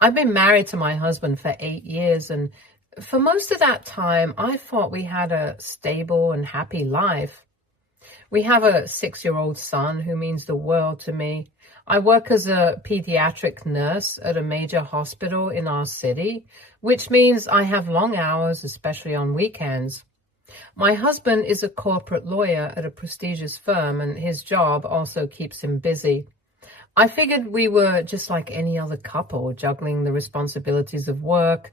I've been married to my husband for 8 years, and for most of that time, I thought we had a stable and happy life. We have a 6-year-old son who means the world to me. I work as a pediatric nurse at a major hospital in our city, which means I have long hours, especially on weekends. My husband is a corporate lawyer at a prestigious firm, and his job also keeps him busy. I figured we were just like any other couple, juggling the responsibilities of work,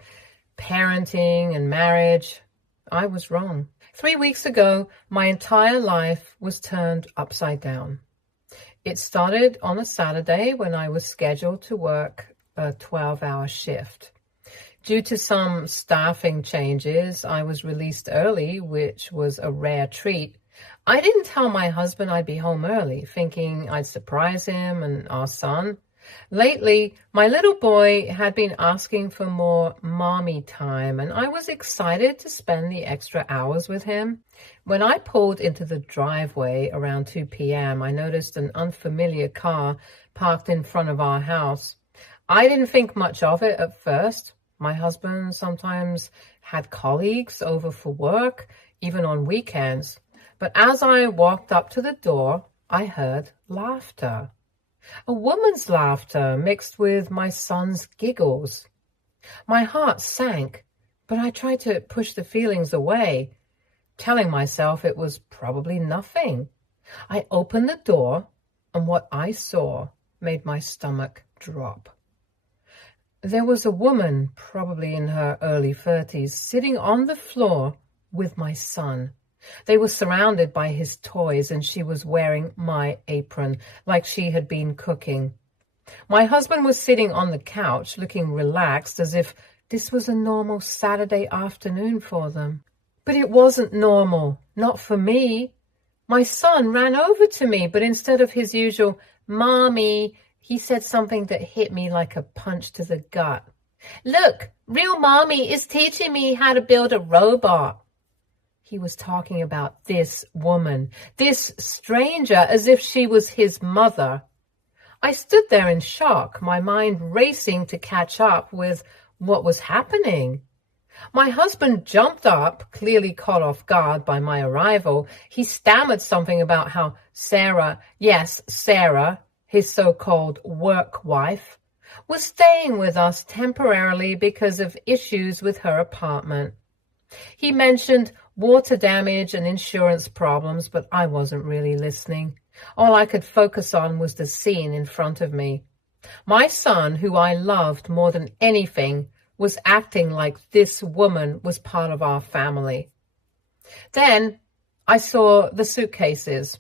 parenting, and marriage. I was wrong. 3 weeks ago, my entire life was turned upside down. It started on a Saturday when I was scheduled to work a 12-hour shift. Due to some staffing changes, I was released early, which was a rare treat. I didn't tell my husband I'd be home early, thinking I'd surprise him and our son. Lately, my little boy had been asking for more mommy time, and I was excited to spend the extra hours with him. When I pulled into the driveway around 2 p.m., I noticed an unfamiliar car parked in front of our house. I didn't think much of it at first. My husband sometimes had colleagues over for work, even on weekends. But as I walked up to the door, I heard laughter. A woman's laughter mixed with my son's giggles. My heart sank, but I tried to push the feelings away, telling myself it was probably nothing. I opened the door, and what I saw made my stomach drop. There was a woman, probably in her early 30s, sitting on the floor with my son. They were surrounded by his toys, and she was wearing my apron, like she had been cooking. My husband was sitting on the couch, looking relaxed, as if this was a normal Saturday afternoon for them. But it wasn't normal, not for me. My son ran over to me, but instead of his usual, "Mommy," he said something that hit me like a punch to the gut. "Look, real mommy is teaching me how to build a robot." He was talking about this woman, this stranger, as if she was his mother. I stood there in shock, my mind racing to catch up with what was happening. My husband jumped up, clearly caught off guard by my arrival. He stammered something about how Sarah, yes, Sarah, his so-called work wife, was staying with us temporarily because of issues with her apartment. He mentioned water damage and insurance problems, but I wasn't really listening. All I could focus on was the scene in front of me. My son, who I loved more than anything, was acting like this woman was part of our family. Then I saw the suitcases.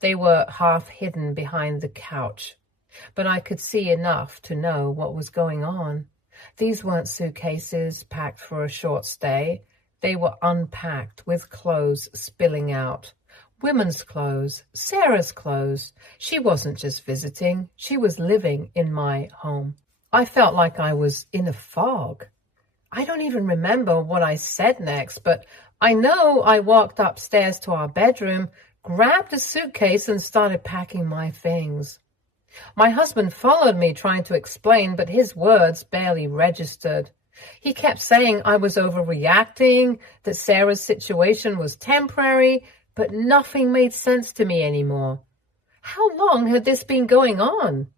They were half hidden behind the couch, but I could see enough to know what was going on. These weren't suitcases packed for a short stay. They were unpacked with clothes spilling out. Women's clothes, Sarah's clothes. She wasn't just visiting. She was living in my home. I felt like I was in a fog. I don't even remember what I said next, but I know I walked upstairs to our bedroom, grabbed a suitcase, and started packing my things. My husband followed me, trying to explain, but his words barely registered. He kept saying I was overreacting, that Sarah's situation was temporary, but nothing made sense to me anymore. How long had this been going on?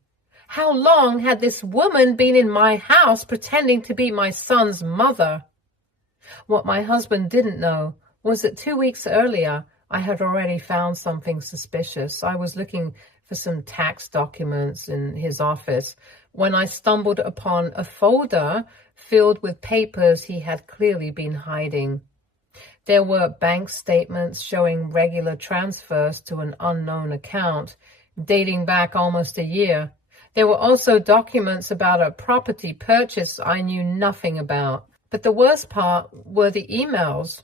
How long had this woman been in my house pretending to be my son's mother? What my husband didn't know was that 2 weeks earlier, I had already found something suspicious. I was looking for some tax documents in his office when I stumbled upon a folder filled with papers he had clearly been hiding. There were bank statements showing regular transfers to an unknown account, dating back almost a year. There were also documents about a property purchase I knew nothing about. But the worst part were the emails.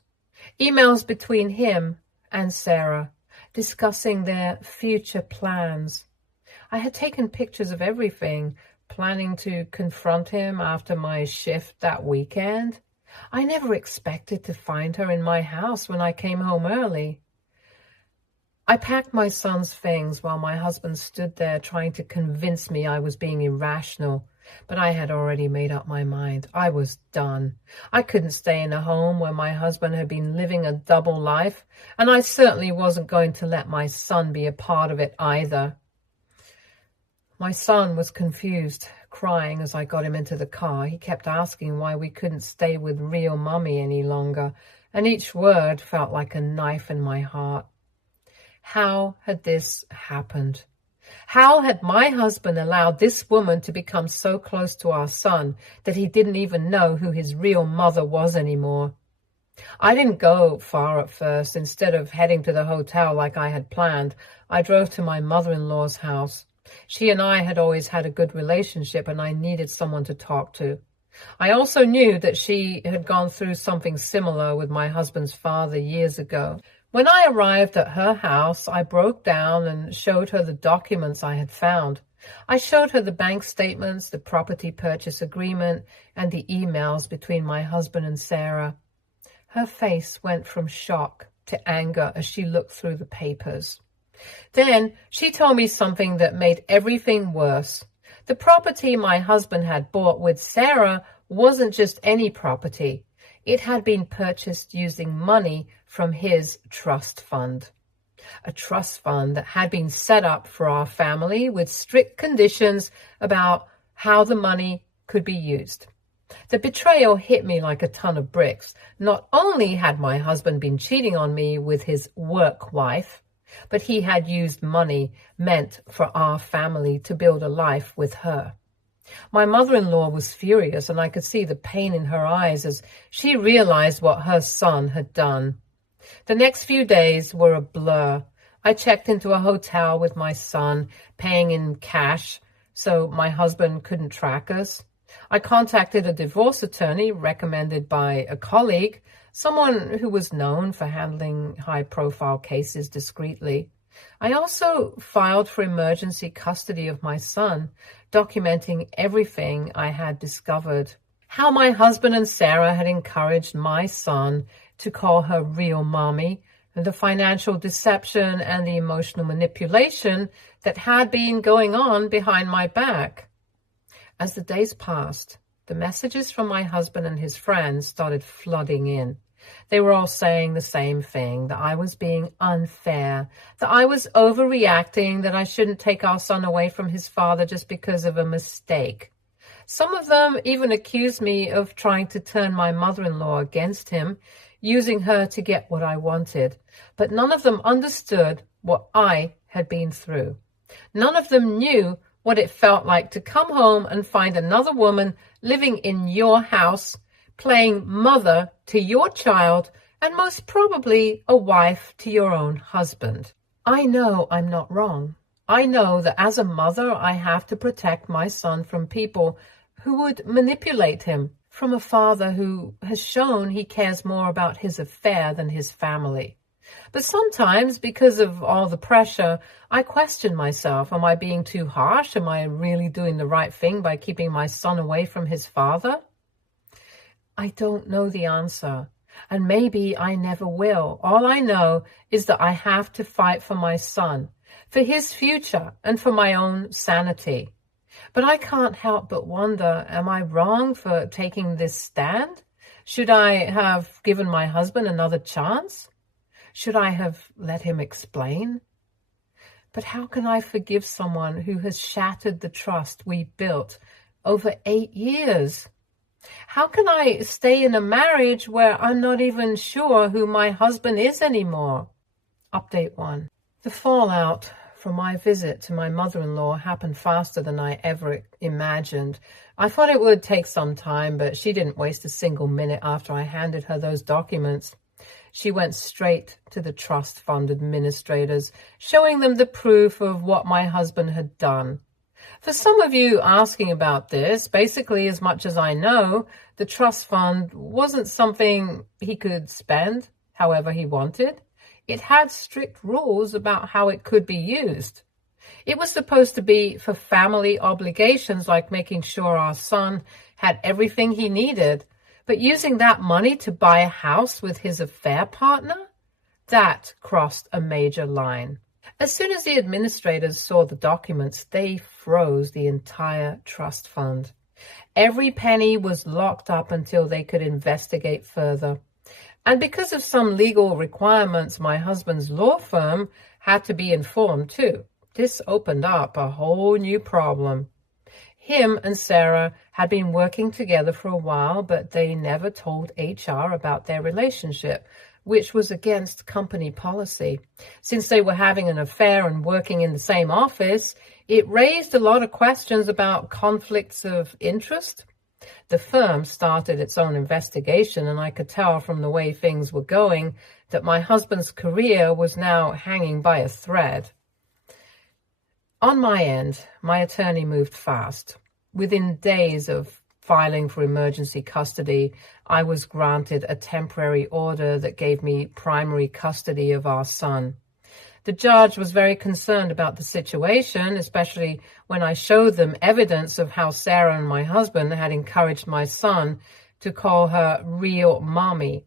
Emails between him and Sarah, discussing their future plans. I had taken pictures of everything, planning to confront him after my shift that weekend. I never expected to find her in my house when I came home early. I packed my son's things while my husband stood there trying to convince me I was being irrational. But I had already made up my mind. I was done. I couldn't stay in a home where my husband had been living a double life, and I certainly wasn't going to let my son be a part of it either. My son was confused, crying as I got him into the car. He kept asking why we couldn't stay with real Mummy any longer, and each word felt like a knife in my heart. How had this happened? How had my husband allowed this woman to become so close to our son that he didn't even know who his real mother was anymore? I didn't go far at first. Instead of heading to the hotel like I had planned, I drove to my mother-in-law's house. She and I had always had a good relationship, and I needed someone to talk to. I also knew that she had gone through something similar with my husband's father years ago. When I arrived at her house, I broke down and showed her the documents I had found. I showed her the bank statements, the property purchase agreement, and the emails between my husband and Sarah. Her face went from shock to anger as she looked through the papers. Then she told me something that made everything worse. The property my husband had bought with Sarah wasn't just any property. It had been purchased using money from his trust fund. A trust fund that had been set up for our family with strict conditions about how the money could be used. The betrayal hit me like a ton of bricks. Not only had my husband been cheating on me with his work wife, but he had used money meant for our family to build a life with her. My mother-in-law was furious, and I could see the pain in her eyes as she realized what her son had done. The next few days were a blur. I checked into a hotel with my son, paying in cash so my husband couldn't track us. I contacted a divorce attorney recommended by a colleague, someone who was known for handling high-profile cases discreetly. I also filed for emergency custody of my son, documenting everything I had discovered. How my husband and Sarah had encouraged my son to call her real mommy, and the financial deception and the emotional manipulation that had been going on behind my back. As the days passed, the messages from my husband and his friends started flooding in. They were all saying the same thing, that I was being unfair, that I was overreacting, that I shouldn't take our son away from his father just because of a mistake. Some of them even accused me of trying to turn my mother-in-law against him, using her to get what I wanted. But none of them understood what I had been through. None of them knew what it felt like to come home and find another woman living in your house, playing mother to your child, and most probably a wife to your own husband. I know I'm not wrong. I know that as a mother, I have to protect my son from people who would manipulate him, from a father who has shown he cares more about his affair than his family. But sometimes, because of all the pressure, I question myself. Am I being too harsh? Am I really doing the right thing by keeping my son away from his father? I don't know the answer, and maybe I never will. All I know is that I have to fight for my son, for his future, and for my own sanity. But I can't help but wonder, am I wrong for taking this stand? Should I have given my husband another chance? Should I have let him explain? But how can I forgive someone who has shattered the trust we built over 8 years? How can I stay in a marriage where I'm not even sure who my husband is anymore? Update 1. The fallout from my visit to my mother-in-law happened faster than I ever imagined. I thought it would take some time, but she didn't waste a single minute after I handed her those documents. She went straight to the trust fund administrators, showing them the proof of what my husband had done. For some of you asking about this, basically, as much as I know, the trust fund wasn't something he could spend however he wanted. It had strict rules about how it could be used. It was supposed to be for family obligations, like making sure our son had everything he needed. But using that money to buy a house with his affair partner? That crossed a major line. As soon as the administrators saw the documents, they froze the entire trust fund. Every penny was locked up until they could investigate further. And because of some legal requirements, my husband's law firm had to be informed too. This opened up a whole new problem. Him and Sarah had been working together for a while, but they never told HR about their relationship, which was against company policy. Since they were having an affair and working in the same office, it raised a lot of questions about conflicts of interest. The firm started its own investigation, and I could tell from the way things were going that my husband's career was now hanging by a thread. On my end, my attorney moved fast. Within days of filing for emergency custody, I was granted a temporary order that gave me primary custody of our son. The judge was very concerned about the situation, especially when I showed them evidence of how Sarah and my husband had encouraged my son to call her real mommy.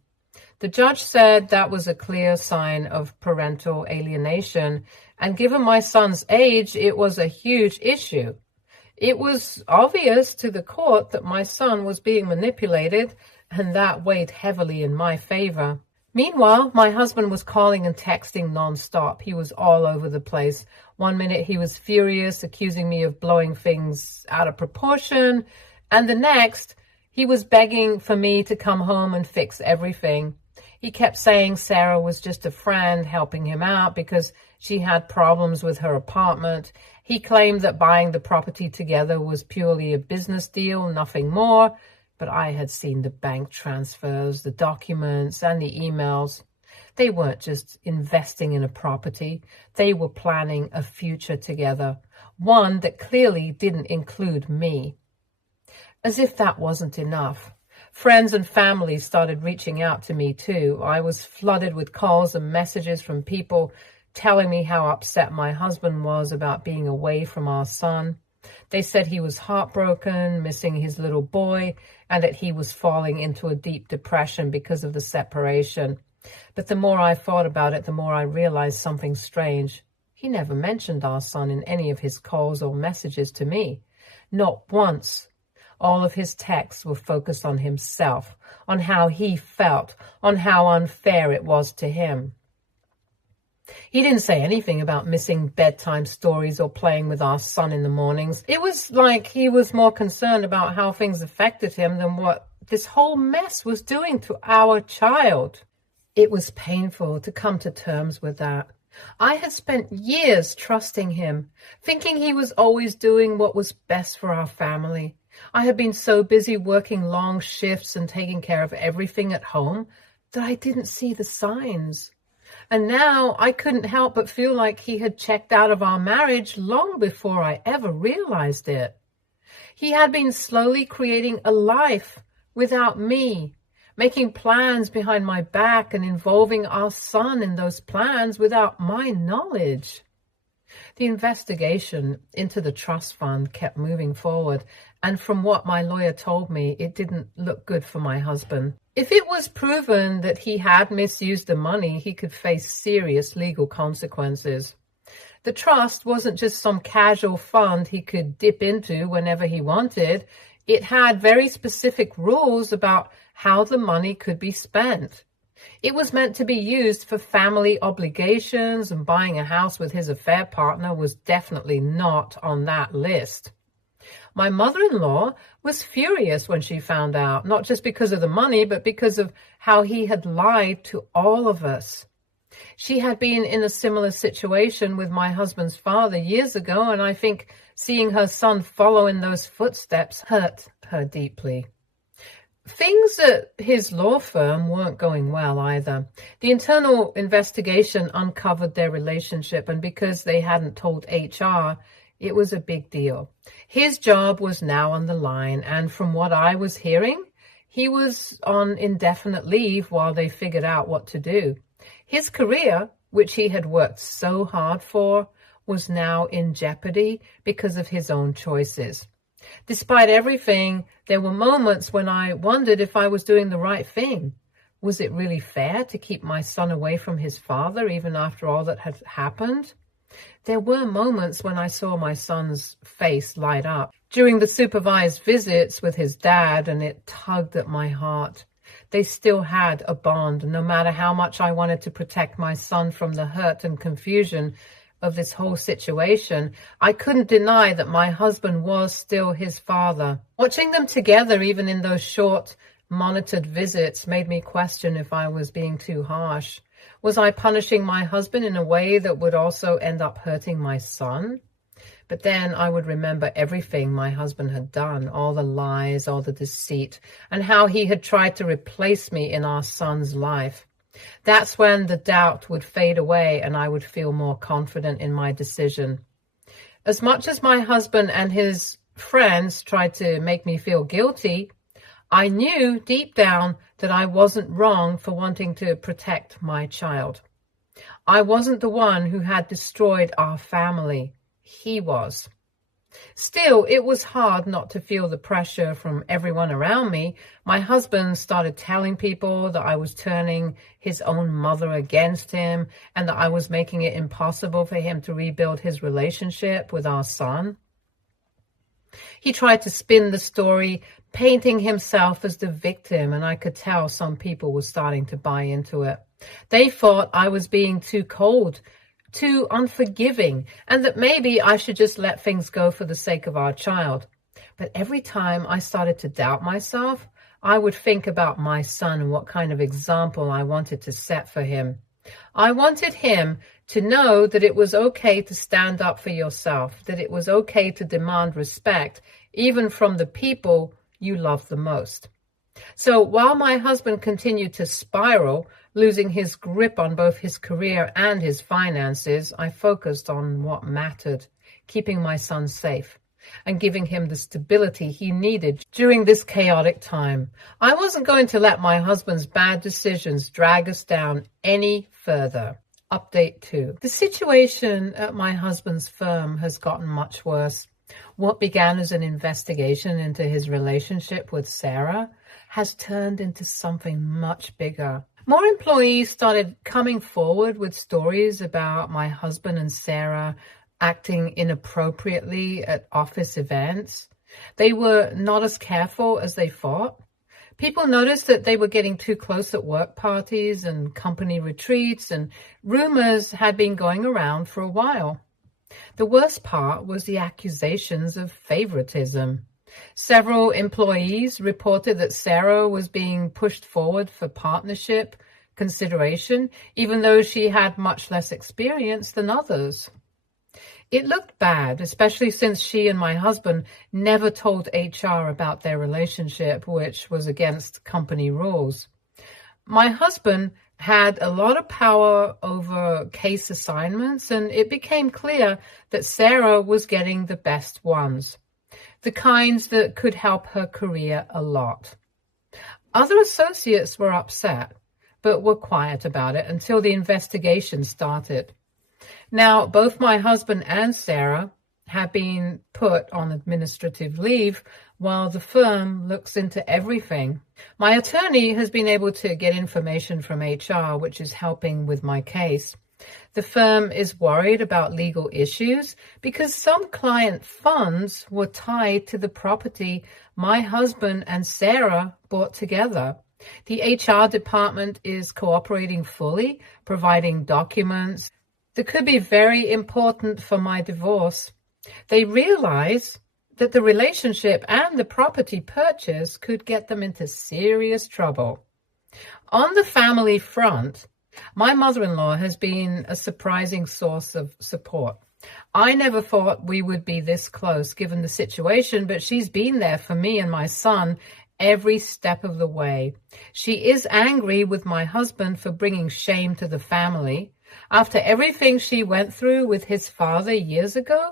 The judge said that was a clear sign of parental alienation, and given my son's age, it was a huge issue. It was obvious to the court that my son was being manipulated, and that weighed heavily in my favor. Meanwhile, my husband was calling and texting nonstop. He was all over the place. One minute he was furious, accusing me of blowing things out of proportion, and the next he was begging for me to come home and fix everything. He kept saying Sarah was just a friend helping him out because she had problems with her apartment. He claimed that buying the property together was purely a business deal, nothing more. But I had seen the bank transfers, the documents, and the emails. They weren't just investing in a property. They were planning a future together, one that clearly didn't include me. As if that wasn't enough, friends and family started reaching out to me too. I was flooded with calls and messages from people telling me how upset my husband was about being away from our son. They said he was heartbroken, missing his little boy, and that he was falling into a deep depression because of the separation. But the more I thought about it, the more I realized something strange. He never mentioned our son in any of his calls or messages to me. Not once. All of his texts were focused on himself, on how he felt, on how unfair it was to him. He didn't say anything about missing bedtime stories or playing with our son in the mornings. It was like he was more concerned about how things affected him than what this whole mess was doing to our child. It was painful to come to terms with that. I had spent years trusting him, thinking he was always doing what was best for our family. I had been so busy working long shifts and taking care of everything at home that I didn't see the signs. And now I couldn't help but feel like he had checked out of our marriage long before I ever realized it. He had been slowly creating a life without me, making plans behind my back and involving our son in those plans without my knowledge. The investigation into the trust fund kept moving forward, and from what my lawyer told me, it didn't look good for my husband. If it was proven that he had misused the money, he could face serious legal consequences. The trust wasn't just some casual fund he could dip into whenever he wanted. It had very specific rules about how the money could be spent. It was meant to be used for family obligations, and buying a house with his affair partner was definitely not on that list. My mother-in-law was furious when she found out, not just because of the money, but because of how he had lied to all of us. She had been in a similar situation with my husband's father years ago, and I think seeing her son follow in those footsteps hurt her deeply. Things at his law firm weren't going well either. The internal investigation uncovered their relationship, and because they hadn't told HR, it was a big deal. His job was now on the line, and from what I was hearing, he was on indefinite leave while they figured out what to do. His career, which he had worked so hard for, was now in jeopardy because of his own choices. Despite everything, there were moments when I wondered if I was doing the right thing. Was it really fair to keep my son away from his father even after all that had happened? There were moments when I saw my son's face light up. during the supervised visits with his dad, and it tugged at my heart. They still had a bond, no matter how much I wanted to protect my son from the hurt and confusion of this whole situation. I couldn't deny that my husband was still his father. Watching them together, even in those short, monitored visits, made me question if I was being too harsh. Was I punishing my husband in a way that would also end up hurting my son? But then I would remember everything my husband had done, all the lies, all the deceit, and how he had tried to replace me in our son's life. That's when the doubt would fade away and I would feel more confident in my decision. As much as my husband and his friends tried to make me feel guilty, I knew deep down that I wasn't wrong for wanting to protect my child. I wasn't the one who had destroyed our family. He was. Still, it was hard not to feel the pressure from everyone around me. My husband started telling people that I was turning his own mother against him and that I was making it impossible for him to rebuild his relationship with our son. He tried to spin the story, painting himself as the victim, and I could tell some people were starting to buy into it. They thought I was being too cold, too unforgiving, and that maybe I should just let things go for the sake of our child. But every time I started to doubt myself, I would think about my son and what kind of example I wanted to set for him. I wanted him to know that it was okay to stand up for yourself, that it was okay to demand respect, even from the people you love the most. So while my husband continued to spiral, losing his grip on both his career and his finances, I focused on what mattered, keeping my son safe and giving him the stability he needed during this chaotic time. I wasn't going to let my husband's bad decisions drag us down any further. Update 2. The situation at my husband's firm has gotten much worse. What began as an investigation into his relationship with Sarah has turned into something much bigger. More employees started coming forward with stories about my husband and Sarah acting inappropriately at office events. They were not as careful as they thought. People noticed that they were getting too close at work parties and company retreats, and rumors had been going around for a while. The worst part was the accusations of favoritism. Several employees reported that Sarah was being pushed forward for partnership consideration, even though she had much less experience than others. It looked bad, especially since she and my husband never told HR about their relationship, which was against company rules. My husband had a lot of power over case assignments, and it became clear that Sarah was getting the best ones, the kinds that could help her career a lot. Other associates were upset, but were quiet about it until the investigation started. Now, both my husband and Sarah have been put on administrative leave while the firm looks into everything. My attorney has been able to get information from HR, which is helping with my case. The firm is worried about legal issues because some client funds were tied to the property my husband and Sarah bought together. The HR department is cooperating fully, providing documents that could be very important for my divorce. They realize that the relationship and the property purchase could get them into serious trouble. On the family front, my mother-in-law has been a surprising source of support. I never thought we would be this close given the situation, but she's been there for me and my son every step of the way. She is angry with my husband for bringing shame to the family. After everything she went through with his father years ago,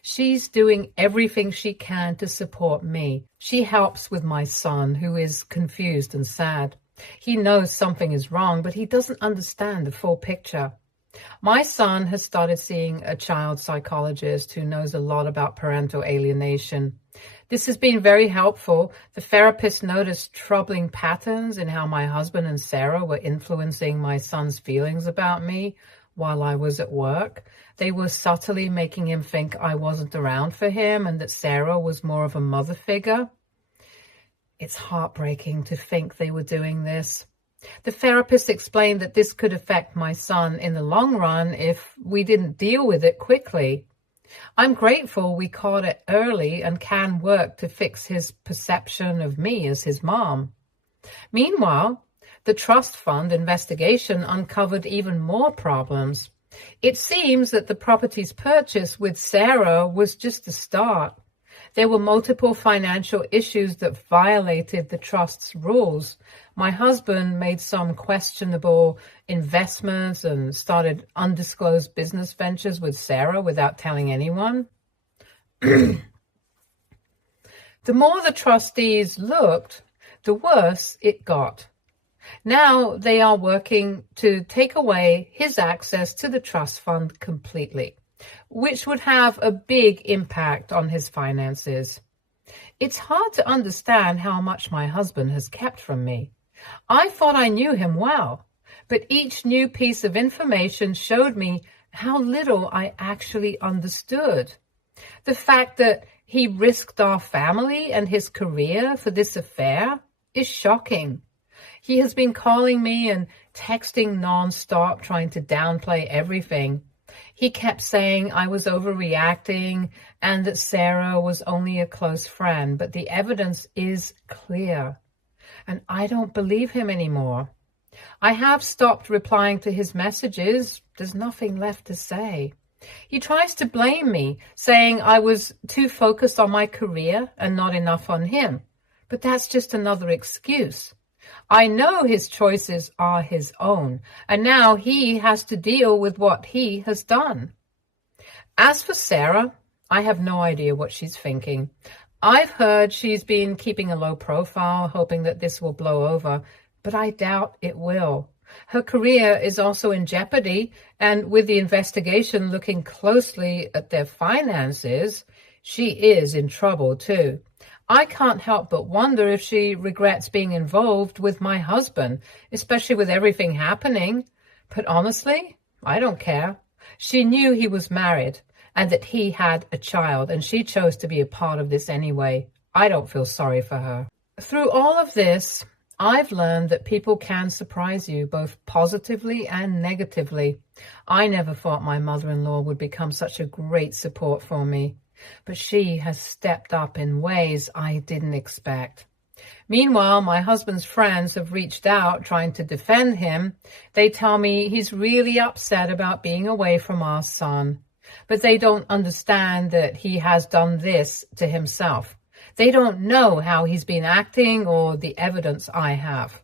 she's doing everything she can to support me. She helps with my son, who is confused and sad. He knows something is wrong, but he doesn't understand the full picture. My son has started seeing a child psychologist who knows a lot about parental alienation. This has been very helpful. The therapist noticed troubling patterns in how my husband and Sarah were influencing my son's feelings about me while I was at work. They were subtly making him think I wasn't around for him and that Sarah was more of a mother figure. It's heartbreaking to think they were doing this. The therapist explained that this could affect my son in the long run if we didn't deal with it quickly. I'm grateful we caught it early and can work to fix his perception of me as his mom. Meanwhile, the trust fund investigation uncovered even more problems. It seems that the property's purchase with Sarah was just the start. There were multiple financial issues that violated the trust's rules. My husband made some questionable investments and started undisclosed business ventures with Sarah without telling anyone. The more the trustees looked, the worse it got. Now they are working to take away his access to the trust fund completely, which would have a big impact on his finances. It's hard to understand how much my husband has kept from me. I thought I knew him well, but each new piece of information showed me how little I actually understood. The fact that he risked our family and his career for this affair is shocking. He has been calling me and texting nonstop, trying to downplay everything. He kept saying I was overreacting and that Sarah was only a close friend, but the evidence is clear, and I don't believe him anymore. I have stopped replying to his messages. There's nothing left to say. He tries to blame me, saying I was too focused on my career and not enough on him, but that's just another excuse. I know his choices are his own, and now he has to deal with what he has done. As for Sarah, I have no idea what she's thinking. I've heard she's been keeping a low profile, hoping that this will blow over, but I doubt it will. Her career is also in jeopardy, and with the investigation looking closely at their finances, she is in trouble too. I can't help but wonder if she regrets being involved with my husband, especially with everything happening. But honestly, I don't care. She knew he was married and that he had a child, and she chose to be a part of this anyway. I don't feel sorry for her. Through all of this, I've learned that people can surprise you both positively and negatively. I never thought my mother-in-law would become such a great support for me, but she has stepped up in ways I didn't expect. Meanwhile, my husband's friends have reached out trying to defend him. They tell me he's really upset about being away from our son, but they don't understand that he has done this to himself. They don't know how he's been acting or the evidence I have.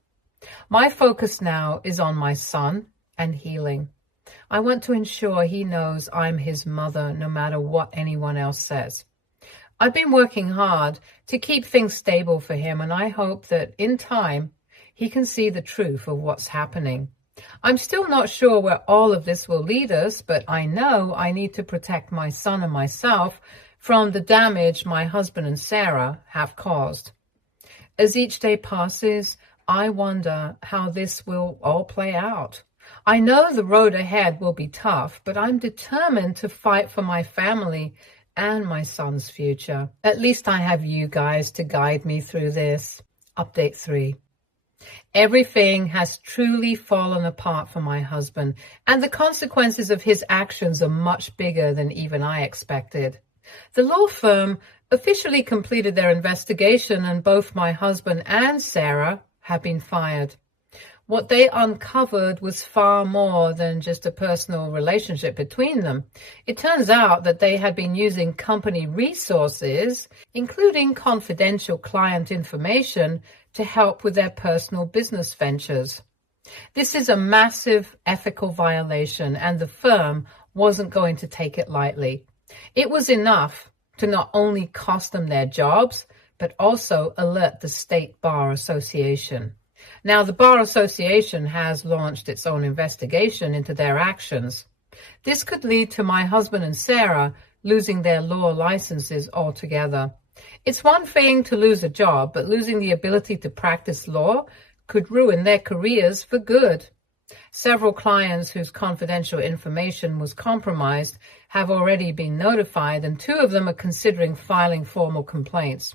My focus now is on my son and healing. I want to ensure he knows I'm his mother no matter what anyone else says. I've been working hard to keep things stable for him, and I hope that in time he can see the truth of what's happening. I'm still not sure where all of this will lead us, but I know I need to protect my son and myself from the damage my husband and Sarah have caused. As each day passes, I wonder how this will all play out. I know the road ahead will be tough, but I'm determined to fight for my family and my son's future. At least I have you guys to guide me through this. Update 3. Everything has truly fallen apart for my husband, and the consequences of his actions are much bigger than even I expected. The law firm officially completed their investigation, and both my husband and Sarah have been fired. What they uncovered was far more than just a personal relationship between them. It turns out that they had been using company resources, including confidential client information, to help with their personal business ventures. This is a massive ethical violation, and the firm wasn't going to take it lightly. It was enough to not only cost them their jobs, but also alert the State Bar Association. Now, the Bar Association has launched its own investigation into their actions. This could lead to my husband and Sarah losing their law licenses altogether. It's one thing to lose a job, but losing the ability to practice law could ruin their careers for good. Several clients whose confidential information was compromised have already been notified, and 2 of them are considering filing formal complaints.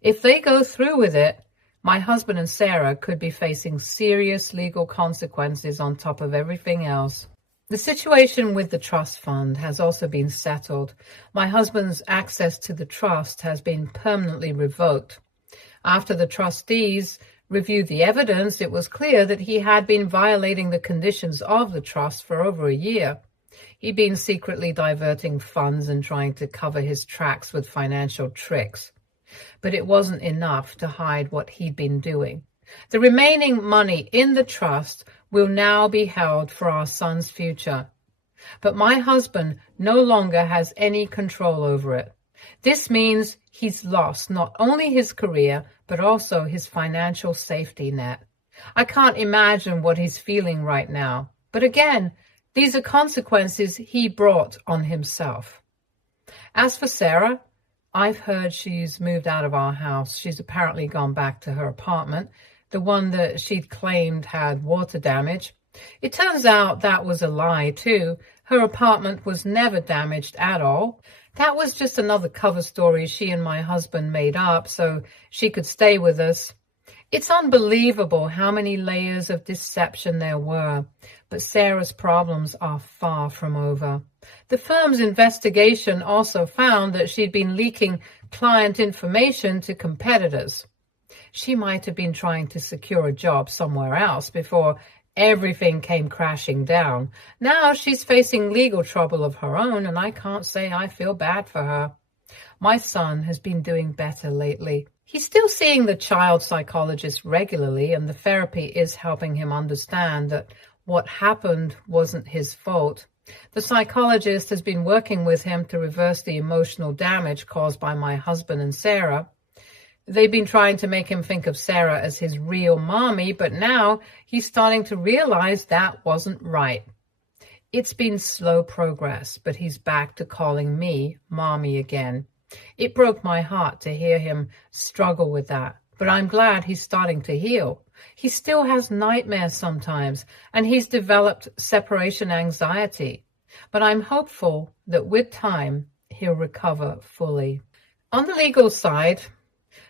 If they go through with it, my husband and Sarah could be facing serious legal consequences on top of everything else. The situation with the trust fund has also been settled. My husband's access to the trust has been permanently revoked. After the trustees reviewed the evidence, it was clear that he had been violating the conditions of the trust for over a year. He'd been secretly diverting funds and trying to cover his tracks with financial tricks. But it wasn't enough to hide what he'd been doing. The remaining money in the trust will now be held for our son's future. But my husband no longer has any control over it. This means he's lost not only his career, but also his financial safety net. I can't imagine what he's feeling right now. But again, these are consequences he brought on himself. As for Sarah, I've heard she's moved out of our house. She's apparently gone back to her apartment, the one that she'd claimed had water damage. It turns out that was a lie, too. Her apartment was never damaged at all. That was just another cover story she and my husband made up so she could stay with us. It's unbelievable how many layers of deception there were, but Sarah's problems are far from over. The firm's investigation also found that she'd been leaking client information to competitors. She might have been trying to secure a job somewhere else before everything came crashing down. Now she's facing legal trouble of her own, and I can't say I feel bad for her. My son has been doing better lately. He's still seeing the child psychologist regularly, and the therapy is helping him understand that what happened wasn't his fault. The psychologist has been working with him to reverse the emotional damage caused by my husband and Sarah. They've been trying to make him think of Sarah as his real mommy, but now he's starting to realize that wasn't right. It's been slow progress, but he's back to calling me mommy again. It broke my heart to hear him struggle with that, but I'm glad he's starting to heal. He still has nightmares sometimes, and he's developed separation anxiety, but I'm hopeful that with time he'll recover fully. On the legal side,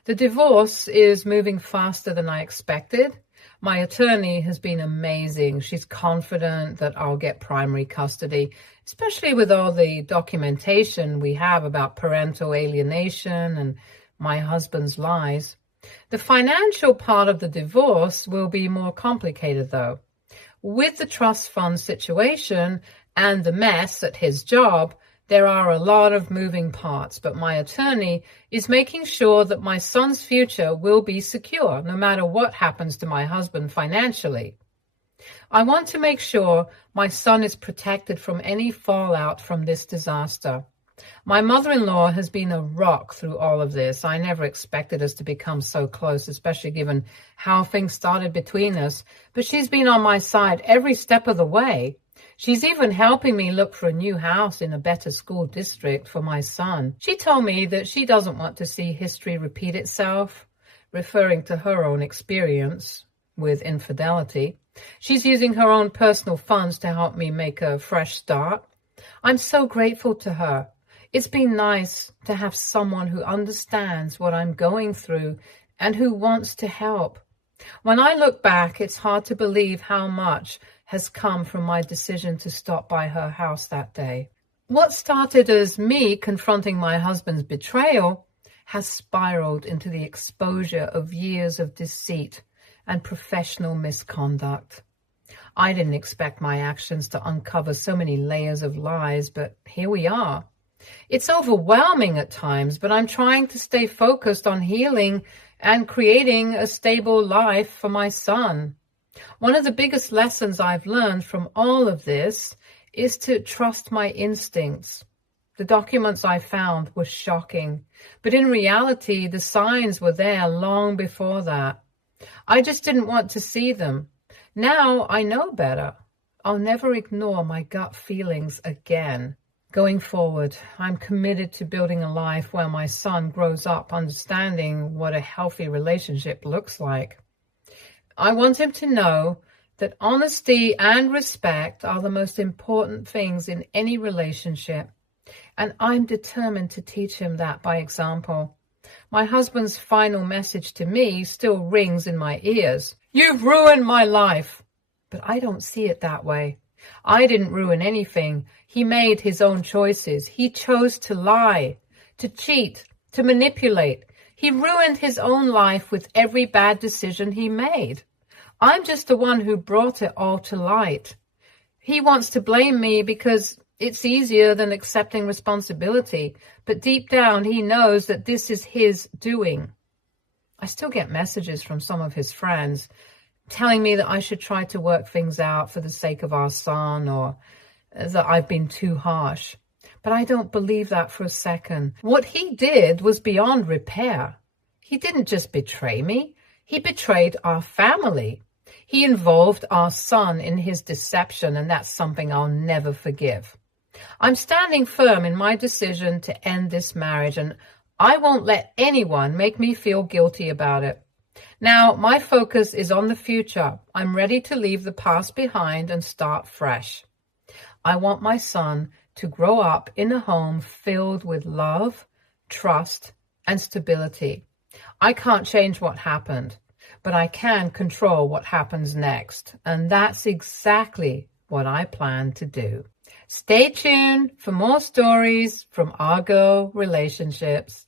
the divorce is moving faster than I expected. My attorney has been amazing. She's confident that I'll get primary custody, especially with all the documentation we have about parental alienation and my husband's lies. The financial part of the divorce will be more complicated, though. With the trust fund situation and the mess at his job, there are a lot of moving parts, but my attorney is making sure that my son's future will be secure, no matter what happens to my husband financially. I want to make sure my son is protected from any fallout from this disaster. My mother-in-law has been a rock through all of this. I never expected us to become so close, especially given how things started between us, but she's been on my side every step of the way. She's even helping me look for a new house in a better school district for my son. She told me that she doesn't want to see history repeat itself, referring to her own experience with infidelity. She's using her own personal funds to help me make a fresh start. I'm so grateful to her. It's been nice to have someone who understands what I'm going through and who wants to help. When I look back, it's hard to believe how much has come from my decision to stop by her house that day. What started as me confronting my husband's betrayal has spiraled into the exposure of years of deceit and professional misconduct. I didn't expect my actions to uncover so many layers of lies, but here we are. It's overwhelming at times, but I'm trying to stay focused on healing and creating a stable life for my son. One of the biggest lessons I've learned from all of this is to trust my instincts. The documents I found were shocking, but in reality, the signs were there long before that. I just didn't want to see them. Now I know better. I'll never ignore my gut feelings again. Going forward, I'm committed to building a life where my son grows up understanding what a healthy relationship looks like. I want him to know that honesty and respect are the most important things in any relationship. And I'm determined to teach him that by example. My husband's final message to me still rings in my ears. You've ruined my life. But I don't see it that way. I didn't ruin anything. He made his own choices. He chose to lie, to cheat, to manipulate. He ruined his own life with every bad decision he made. I'm just the one who brought it all to light. He wants to blame me because it's easier than accepting responsibility, but deep down he knows that this is his doing. I still get messages from some of his friends telling me that I should try to work things out for the sake of our son, or that I've been too harsh. But I don't believe that for a second. What he did was beyond repair. He didn't just betray me. He betrayed our family. He involved our son in his deception, and that's something I'll never forgive. I'm standing firm in my decision to end this marriage, and I won't let anyone make me feel guilty about it. Now, my focus is on the future. I'm ready to leave the past behind and start fresh. I want my son to grow up in a home filled with love, trust, and stability. I can't change what happened, but I can control what happens next. And that's exactly what I plan to do. Stay tuned for more stories from Our Girl Relationships.